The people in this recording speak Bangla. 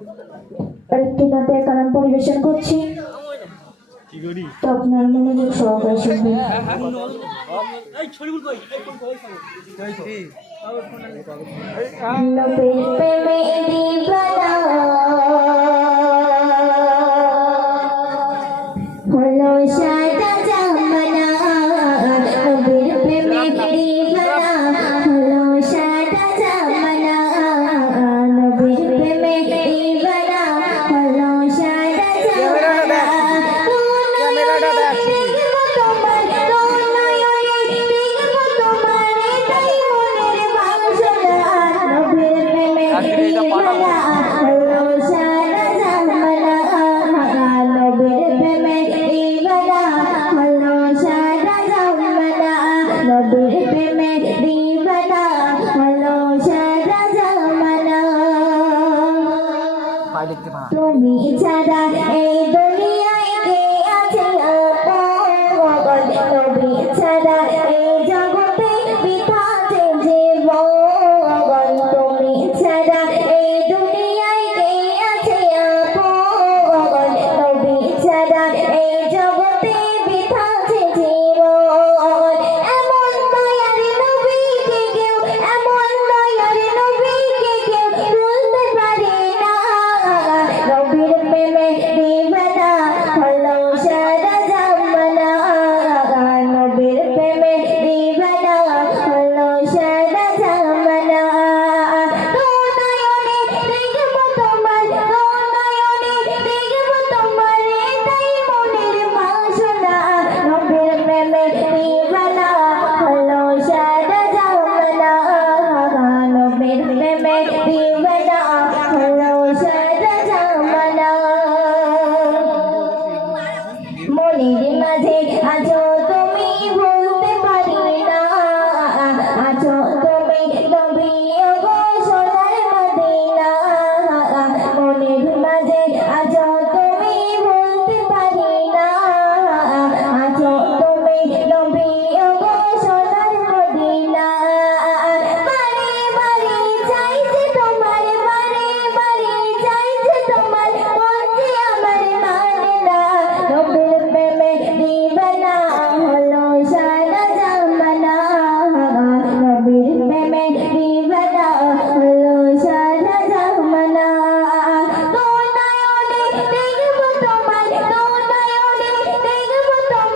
আরেকটি নাতে কালাম পরিবেশন করছি, তো আপনার মনোযোগ সহকারে শুনবেন। নবীর প্রেমে দিওয়ানা হলো সারা জামানা, নবীর প্রেমে দিওয়ানা হলো সারা জামানা, নবীর প্রেমে দিওয়ানা হলো সারা জামানা। তুমি ছাড়া এই দুনিয়া